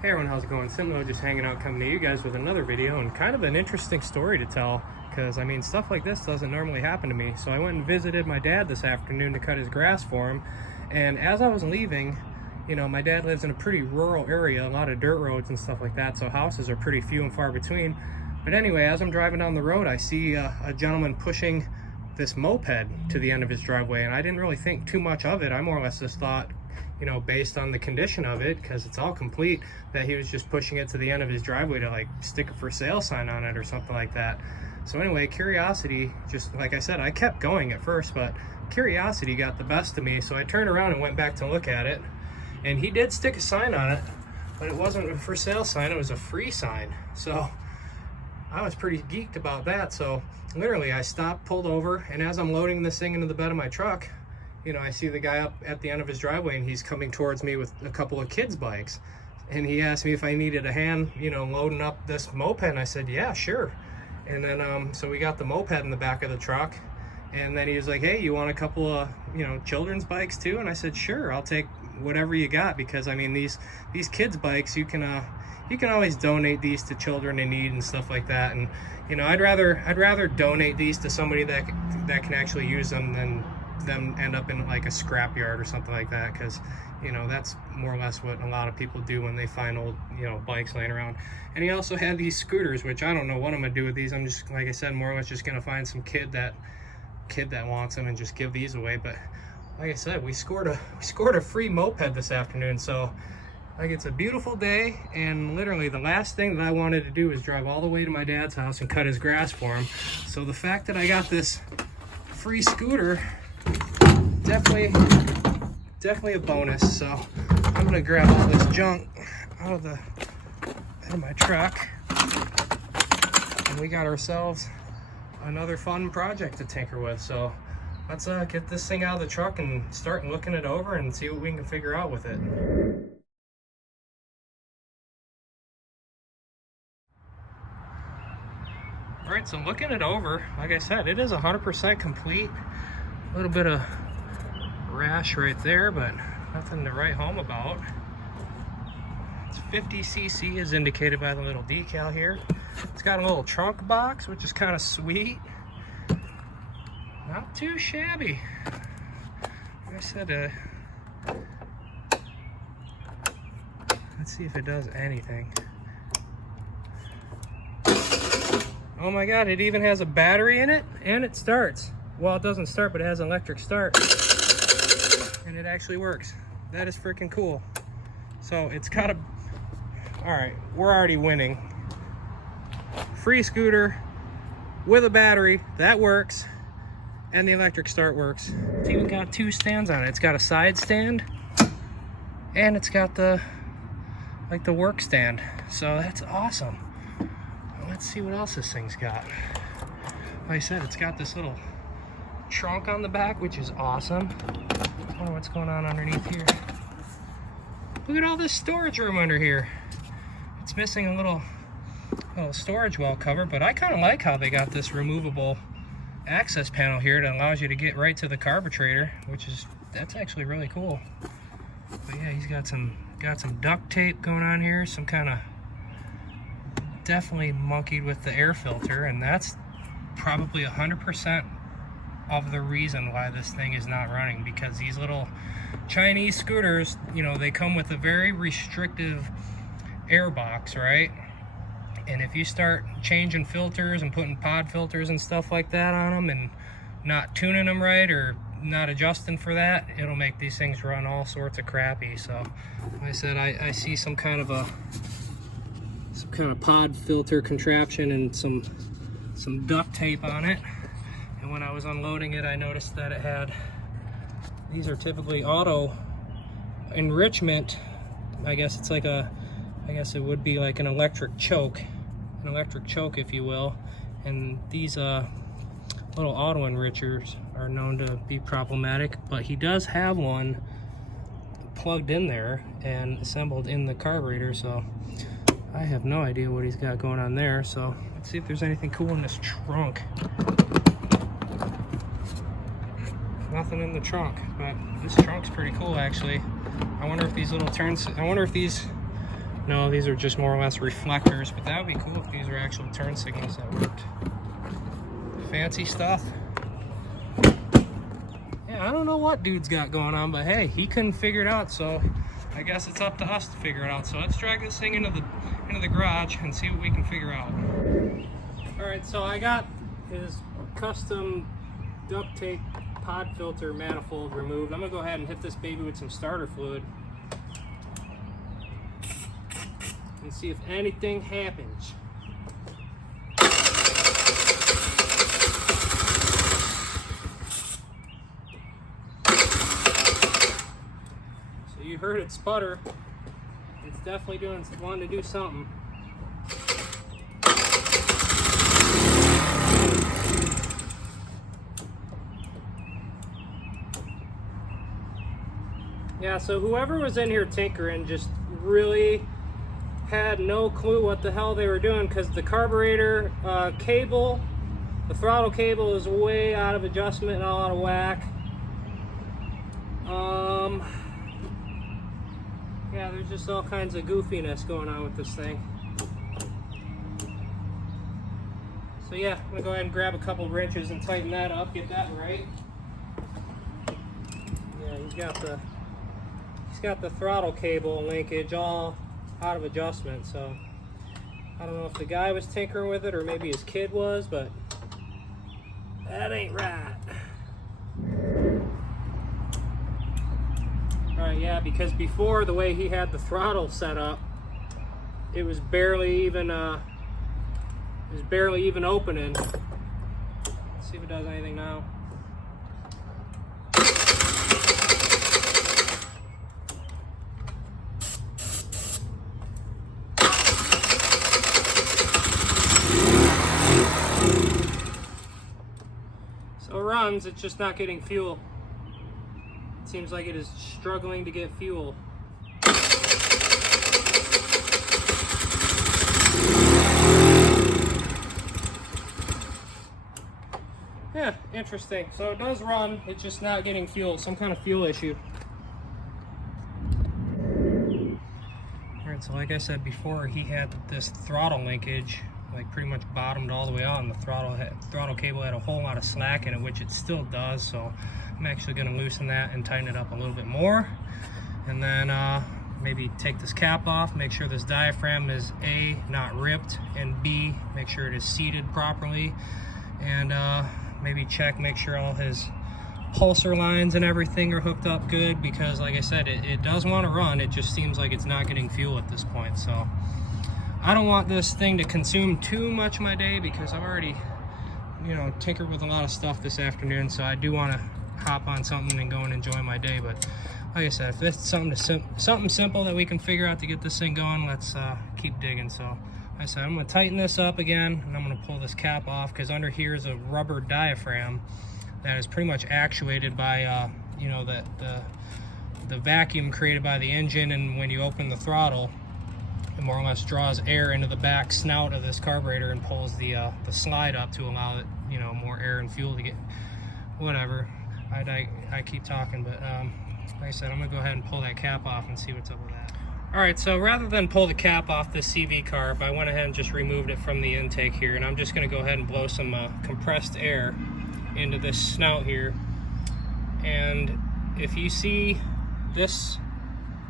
Hey everyone, how's it going? Simlo just hanging out, coming to you guys with another video and kind of an interesting story to tell, because I mean stuff like this doesn't normally happen to me. So I went and visited my dad this afternoon to cut his grass for him, and as I was leaving, you know, my dad lives in a pretty rural area, a lot of dirt roads and stuff like that, so houses are pretty few and far between. But anyway, as I'm driving down the road, I see a gentleman pushing this moped to the end of his driveway, and I didn't really think too much of it. I more or less just thought, you know, based on the condition of it, because it's all complete, that he was just pushing it to the end of his driveway to like stick a for sale sign on it or something like that. So anyway, curiosity, just like I said, I kept going at first, but curiosity got the best of me. So I turned around and went back to look at it, and he did stick a sign on it, but it wasn't a for sale sign, it was a free sign. So I was pretty geeked about that. So literally I stopped, pulled over, and as I'm loading this thing into the bed of my truck, you know, I see the guy up at the end of his driveway, and he's coming towards me with a couple of kids' bikes. And he asked me if I needed a hand, you know, loading up this moped, and I said, yeah, sure. And then, so we got the moped in the back of the truck, and then he was like, hey, you want a couple of, you know, children's bikes too? And I said, sure, I'll take whatever you got, because I mean, these kids' bikes, you can always donate these to children in need and stuff like that. And, you know, I'd rather donate these to somebody that can actually use them than them end up in like a scrapyard or something like that, because you know that's more or less what a lot of people do when they find old, you know, bikes laying around. And he also had these scooters, which I don't know what I'm gonna do with these. I'm just, like I said, more or less just gonna find some kid that wants them and just give these away. But like I said, we scored a free moped this afternoon. So like, it's a beautiful day, and literally the last thing that I wanted to do was drive all the way to my dad's house and cut his grass for him. So the fact that I got this free scooter, definitely a bonus. So I'm gonna grab all this junk out of my truck, and we got ourselves another fun project to tinker with. So let's get this thing out of the truck and start looking it over and see what we can figure out with it. All right, so looking it over, like I said, it is 100% complete. A little bit of rash right there, but nothing to write home about. It's 50cc as indicated by the little decal here. It's got a little trunk box, which is kind of sweet. Not too shabby. Like I said, let's see if it does anything. Oh my god, it even has a battery in it, and it starts. Well, it doesn't start, but it has an electric start. And it actually works. That is freaking cool. So it's got a... Alright, we're already winning. Free scooter with a battery, that works. And the electric start works. It's even got two stands on it. It's got a side stand, and it's got the, like, the work stand. So that's awesome. Let's see what else this thing's got. Like I said, it's got this little trunk on the back, which is awesome. I wonder what's going on underneath here. Look at all this storage room under here. It's missing a little storage well cover, but I kind of like how they got this removable access panel here that allows you to get right to the carburetor, that's actually really cool. But yeah, he's got some duct tape going on here, some kind of, definitely monkeyed with the air filter, and that's probably 100% of the reason why this thing is not running, because these little Chinese scooters, you know, they come with a very restrictive air box, right? And if you start changing filters and putting pod filters and stuff like that on them and not tuning them right or not adjusting for that, it'll make these things run all sorts of crappy. So like I said, I see some kind of pod filter contraption and some duct tape on it. And when I was unloading it, I noticed that it had, these are typically auto enrichment. I guess it's like I guess it would be like an electric choke if you will. And these little auto enrichers are known to be problematic, but he does have one plugged in there and assembled in the carburetor, so I have no idea what he's got going on there. So let's see if there's anything cool in this trunk. Nothing in the trunk, but this trunk's pretty cool actually. I wonder if these little turns, I wonder if these No, these are just more or less reflectors, but that would be cool if these were actual turn signals that worked. Fancy stuff. Yeah, I don't know what dude's got going on, but hey, he couldn't figure it out, so I guess it's up to us to figure it out. So let's drag this thing into the garage and see what we can figure out. All right, so I got his custom duct tape pod filter manifold removed. I'm gonna go ahead and hit this baby with some starter fluid and see if anything happens. So you heard it sputter. It's definitely wanting to do something. Yeah, so whoever was in here tinkering just really had no clue what the hell they were doing, because the carburetor cable, the throttle cable is way out of adjustment and all out of whack. Yeah, there's just all kinds of goofiness going on with this thing. So yeah, I'm gonna go ahead and grab a couple of wrenches and tighten that up, get that right. Yeah, he's got the throttle cable linkage all out of adjustment, so I don't know if the guy was tinkering with it or maybe his kid was, but that ain't right. Alright, yeah, because before, the way he had the throttle set up, it was barely even opening. Let's see if it does anything now. So it runs, it's just not getting fuel. It seems like it is struggling to get fuel. Yeah, interesting. So it does run, it's just not getting fuel, some kind of fuel issue. Alright, so like I said before, he had this throttle linkage like pretty much bottomed all the way out, and the throttle cable had a whole lot of slack in it, which it still does. So I'm actually going to loosen that and tighten it up a little bit more, and then maybe take this cap off, make sure this diaphragm is A, not ripped, and B, make sure it is seated properly, and maybe make sure all his pulsar lines and everything are hooked up good, because like I said, it does want to run, it just seems like it's not getting fuel at this point. So I don't want this thing to consume too much of my day, because I've already, you know, tinkered with a lot of stuff this afternoon, so I do want to hop on something and go and enjoy my day. But like I said, if it's something simple that we can figure out to get this thing going, let's keep digging. So like I said, I'm going to tighten this up again, and I'm going to pull this cap off, because under here is a rubber diaphragm that is pretty much actuated by you know, the vacuum created by the engine, and when you open the throttle, it more or less draws air into the back snout of this carburetor and pulls the slide up to allow it, you know, more air and fuel to get, whatever. I keep talking, but like I said, I'm gonna go ahead and pull that cap off and see what's up with that. All right, so rather than pull the cap off this CV carb, I went ahead and just removed it from the intake here, and I'm just gonna go ahead and blow some compressed air into this snout here. And if you see this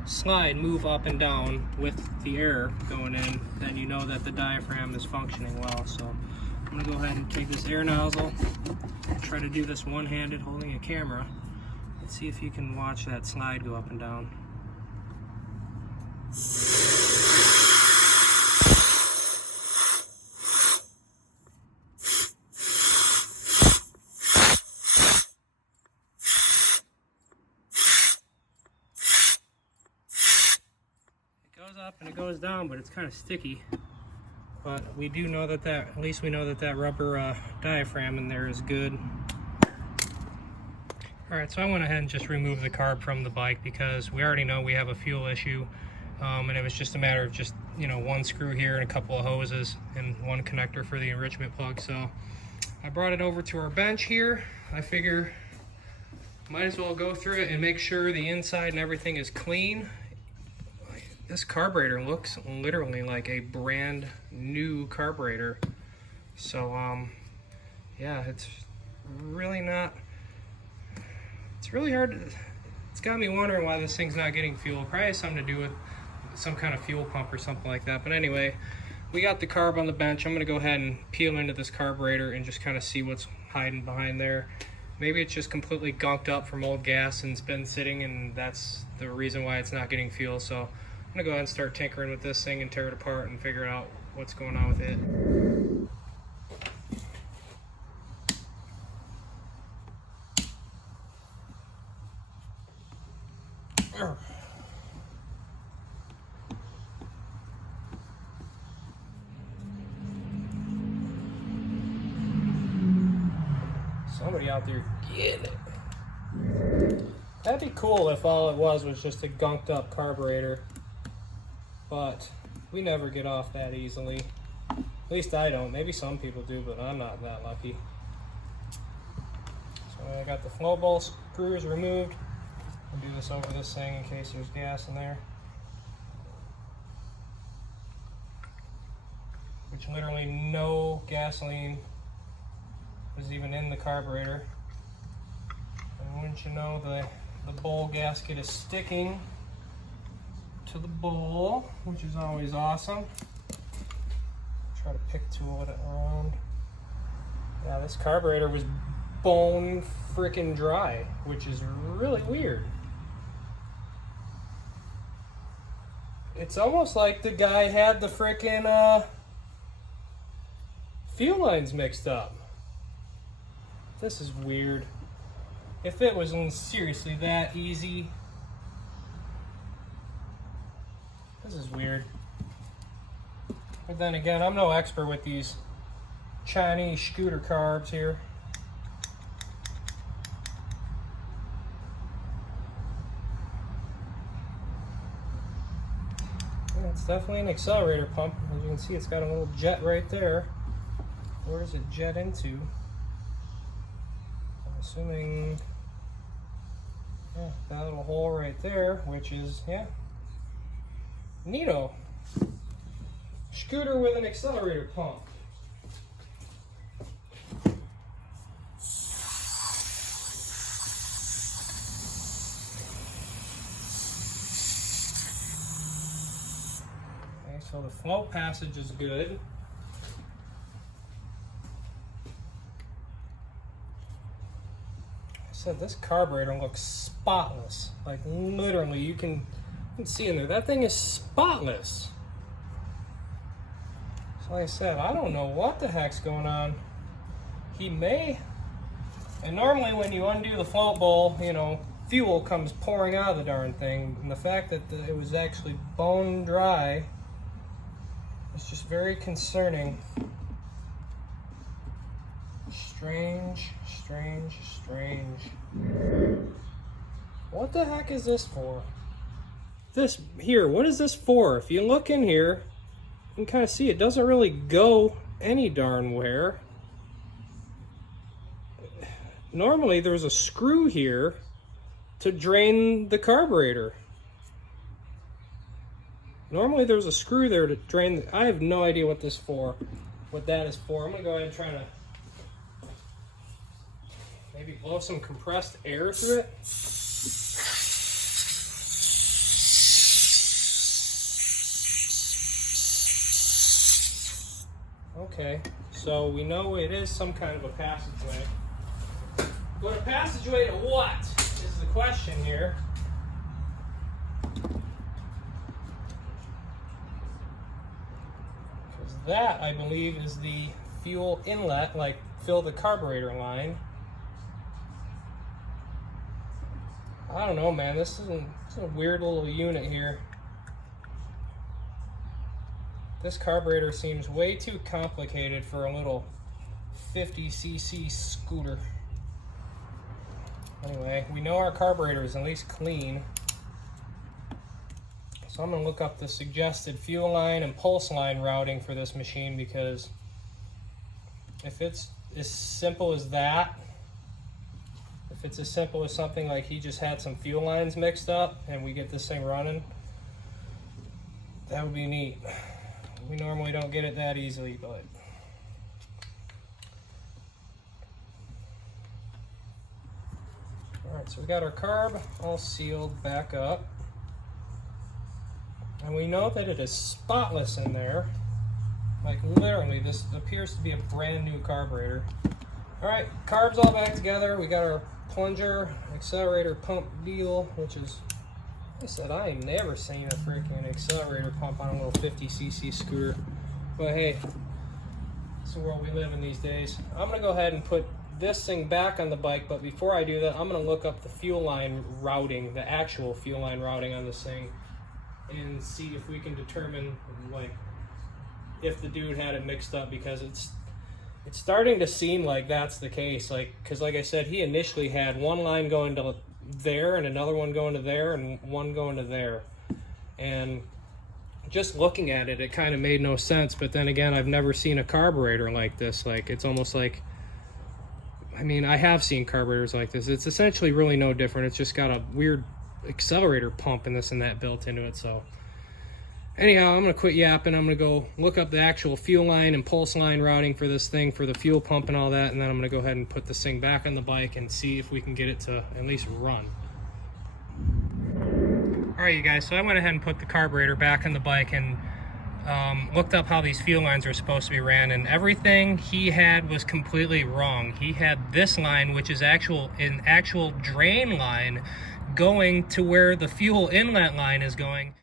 slide move up and down with the air going in, then you know that the diaphragm is functioning well. So I'm gonna go ahead and take this air nozzle and try to do this one-handed holding a camera. Let's see if you can watch that slide go up and down. Up and it goes down, but it's kind of sticky. But we do know that at least we know that that rubber diaphragm in there is good. Alright, so I went ahead and just removed the carb from the bike, because we already know we have a fuel issue, and it was just a matter of just, you know, one screw here and a couple of hoses and one connector for the enrichment plug. So I brought it over to our bench here. I figure might as well go through it and make sure the inside and everything is clean. this carburetor looks literally like a brand new carburetor. So yeah, it's really not, it's really hard to, it's got me wondering why this thing's not getting fuel. Probably has something to do with some kind of fuel pump or something like that. But anyway, we got the carb on the bench. I'm gonna go ahead and peel into this carburetor and just kind of see what's hiding behind there. Maybe it's just completely gunked up from old gas and it's been sitting, and that's the reason why it's not getting fuel. So I'm gonna go ahead and start tinkering with this thing and tear it apart and figure out what's going on with it. Somebody out there getting it. That'd be cool if all it was just a gunked up carburetor, but we never get off that easily. At least I don't. Maybe some people do, but I'm not that lucky. So I got the flow bowl screws removed. I'll do this over this thing in case there's gas in there. Which literally no gasoline was even in the carburetor. And wouldn't you know, the bowl gasket is sticking to the bowl, which is always awesome. Try to pick tool it around. Yeah, this carburetor was bone freaking dry, which is really weird. It's almost like the guy had the freaking fuel lines mixed up. This is weird. If it was seriously that easy, this is weird. But then again, I'm no expert with these Chinese scooter carbs here. Yeah, it's definitely an accelerator pump. As you can see, it's got a little jet right there. Where does it jet into? Assuming, yeah, that little hole right there, which is, yeah, neato. Scooter with an accelerator pump. Okay, so the flow passage is good. Said this carburetor looks spotless. Like literally, you can see in there, that thing is spotless. So like I said, I don't know what the heck's going on. He may, and normally when you undo the float bowl, you know, fuel comes pouring out of the darn thing, and the fact that it was actually bone dry is just very concerning. Strange, strange, strange. What the heck is this for? This here, what is this for? If you look in here, you can kind of see it doesn't really go any darn where. Normally there's a screw here to drain the carburetor. Normally there's a screw there to drain I have no idea what this for, what that is for. I'm gonna go ahead and try to maybe blow some compressed air through it. Okay, so we know it is some kind of a passageway. But a passageway to what is the question here. Because that, I believe, is the fuel inlet, like fill the carburetor line. I don't know, man. This is a weird little unit here. This carburetor seems way too complicated for a little 50cc scooter. Anyway, we know our carburetor is at least clean. So I'm going to look up the suggested fuel line and pulse line routing for this machine, because if it's as simple as that, if it's as simple as something like he just had some fuel lines mixed up and we get this thing running, That would be neat. We normally don't get it that easily, but alright, so we got our carb all sealed back up. And we know that it is spotless in there. Like literally, this appears to be a brand new carburetor. Alright, carbs all back together. We got our plunger, accelerator pump deal, which is, like I said, I ain't never seen a freaking accelerator pump on a little 50cc scooter. But hey, it's the world we live in these days. I'm gonna go ahead and put this thing back on the bike, but before I do that, I'm gonna look up the fuel line routing, the actual fuel line routing on this thing, and see if we can determine like if the dude had it mixed up, because it's starting to seem like that's the case. Like, because like I said, he initially had one line going to there and another one going to there and one going to there, and just looking at it, it kind of made no sense. But then again, I've never seen a carburetor like this. Like, it's almost like, I mean, I have seen carburetors like this. It's essentially really no different. It's just got a weird accelerator pump and this and that built into it. So anyhow, I'm gonna quit yapping. I'm gonna go look up the actual fuel line and pulse line routing for this thing, for the fuel pump and all that, and then I'm gonna go ahead and put this thing back on the bike and see if we can get it to at least run. All right, you guys, so I went ahead and put the carburetor back on the bike and looked up how these fuel lines are supposed to be ran, and everything he had was completely wrong. He had this line, which is an actual drain line, going to where the fuel inlet line is going.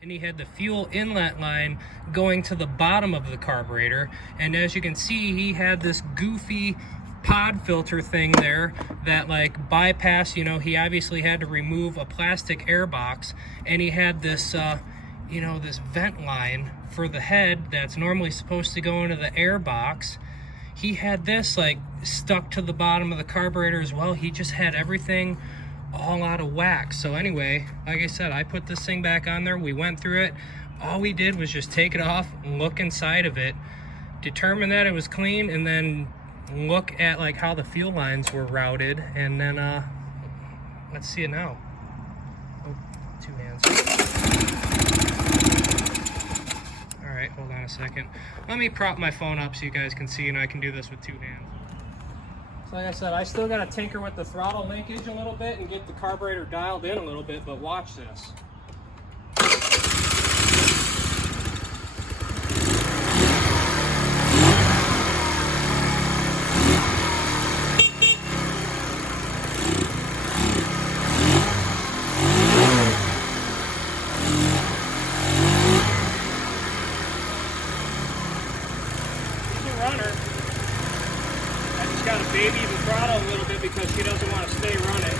And he had the fuel inlet line going to the bottom of the carburetor. And as you can see, he had this goofy pod filter thing there that like bypassed, you know, he obviously had to remove a plastic air box, and he had this you know, this vent line for the head that's normally supposed to go into the air box. He had this like stuck to the bottom of the carburetor as well. He just had everything all out of whack. So anyway, like I said, I put this thing back on there. We went through it. All we did was just take it off, look inside of it, determine that it was clean, and then look at like how the fuel lines were routed, and then let's see it now. Oh, two hands. All right, hold on a second. Let me prop my phone up so you guys can see, and I can do this with two hands. So like I said, I still got to tinker with the throttle linkage a little bit and get the carburetor dialed in a little bit, but watch this. Got to baby the throttle a little bit because she doesn't want to stay running.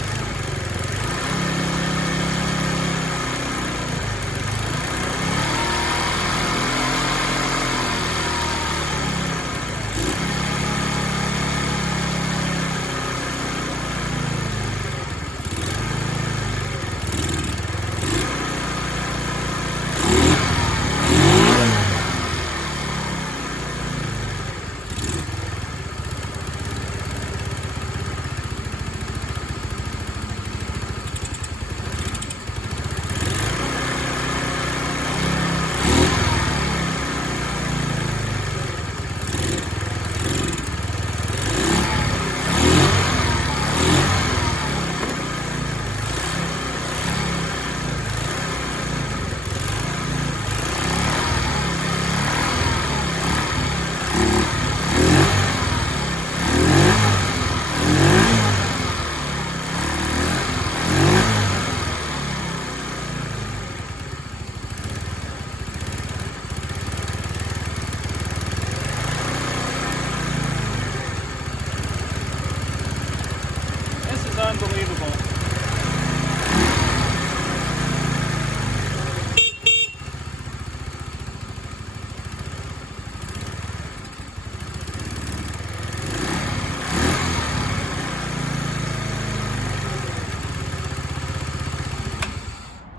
Unbelievable.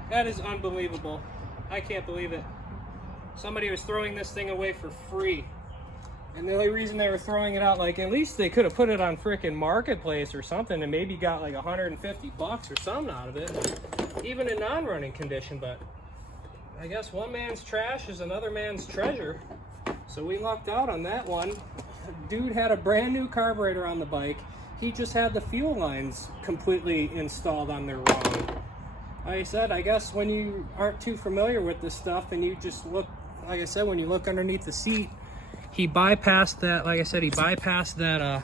That is unbelievable. I can't believe it. Somebody was throwing this thing away for free. And the only reason they were throwing it out, like, at least they could have put it on frickin' Marketplace or something and maybe got like 150 bucks or something out of it, even in non-running condition. But I guess one man's trash is another man's treasure. So we lucked out on that one. Dude had a brand new carburetor on the bike. He just had the fuel lines completely installed on there wrong. Like I said, I guess when you aren't too familiar with this stuff and you just look, like I said, when you look underneath the seat, he bypassed that, like I said, he bypassed that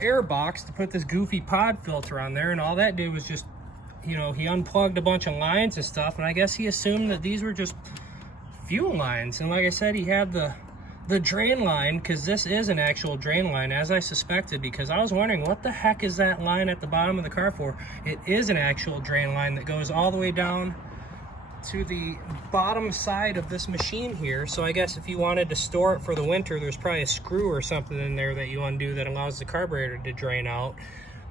air box to put this goofy pod filter on there, and all that did was just, you know, he unplugged a bunch of lines and stuff, and I guess he assumed that these were just fuel lines. And like I said, he had the drain line, because this is an actual drain line, as I suspected, because I was wondering what the heck is that line at the bottom of the car for. It is an actual drain line that goes all the way down to the bottom side of this machine here. So I guess if you wanted to store it for the winter, there's probably a screw or something in there that you undo that allows the carburetor to drain out.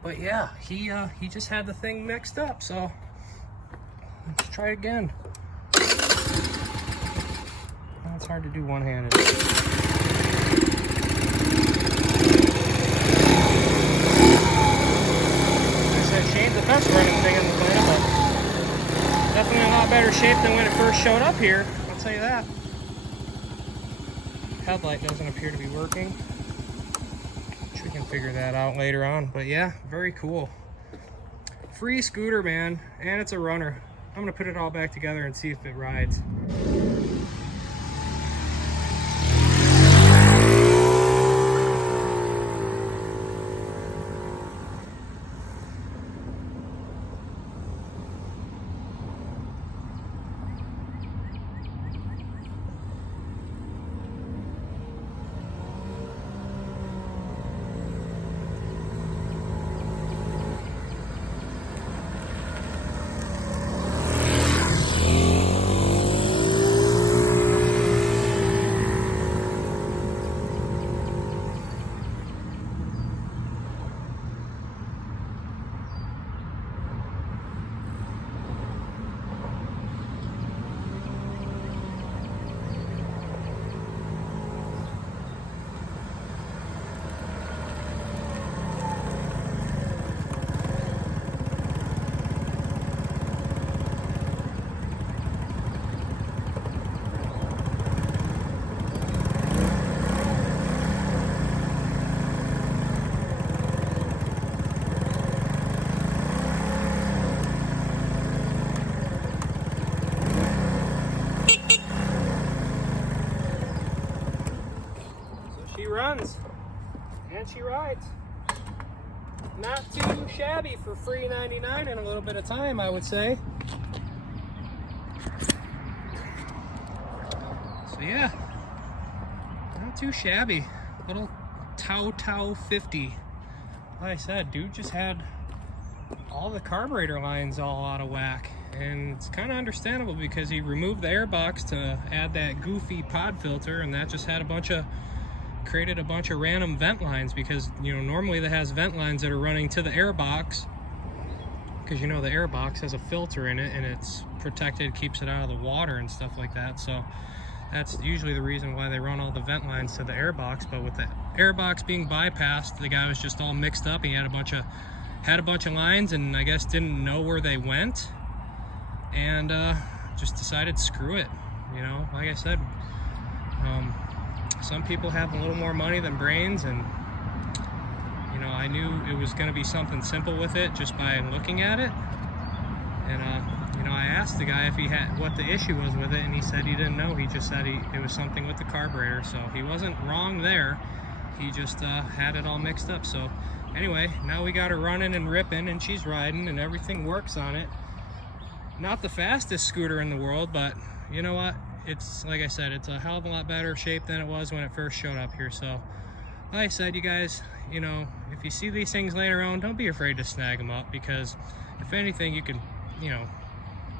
But yeah, he just had the thing mixed up. So let's try again. It's hard to do one-handed. I said, she ain't the best running thing on the planet, but definitely a lot better shape than when it first showed up here, I'll tell you that. Headlight doesn't appear to be working, which we can figure that out later on. But yeah, very cool. Free scooter, man, and it's a runner. I'm gonna put it all back together and see if it rides. Runs and she rides. Not too shabby for free 99 in a little bit of time, I would say. So yeah, not too shabby. Little TaoTao 50. Like I said, dude just had all the carburetor lines all out of whack, and it's kind of understandable because he removed the air box to add that goofy pod filter, and that just had created a bunch of random vent lines, because you know normally that has vent lines that are running to the air box, because you know the air box has a filter in it and it's protected, keeps it out of the water and stuff like that. So that's usually the reason why they run all the vent lines to the air box. But with the air box being bypassed, the guy was just all mixed up. He had a bunch of lines, and I guess didn't know where they went, and just decided screw it. You know, like I said, some people have a little more money than brains, and you know, I knew it was going to be something simple with it just by looking at it. And you know, I asked the guy if he had what the issue was with it, and he said he didn't know. He just said it was something with the carburetor. So he wasn't wrong there. He just had it all mixed up. So anyway, now we got her running and ripping, and she's riding, and everything works on it. Not the fastest scooter in the world, but you know what? It's, like I said, it's a hell of a lot better shape than it was when it first showed up here. So like I said, you guys, you know, if you see these things laying around, don't be afraid to snag them up, because if anything, you can, you know,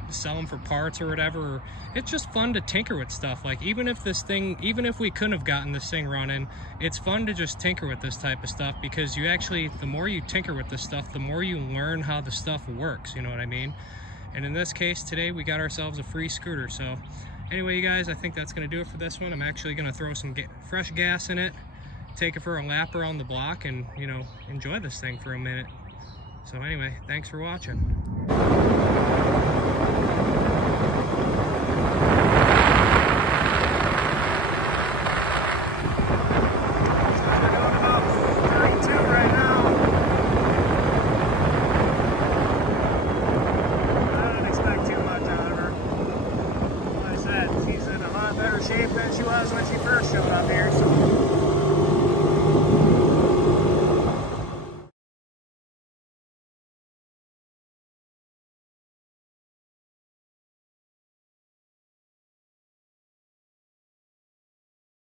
sell them for parts or whatever. It's just fun to tinker with stuff. Like, even if we couldn't have gotten this thing running, it's fun to just tinker with this type of stuff, because you actually, the more you tinker with this stuff, the more you learn how the stuff works, you know what I mean? And in this case today, we got ourselves a free scooter. So Anyway, you guys, I think that's going to do it for this one. I'm actually going to throw some fresh gas in it, take it for a lap around the block, and, you know, enjoy this thing for a minute. So anyway, thanks for watching. Shape than she was when she first showed up here, so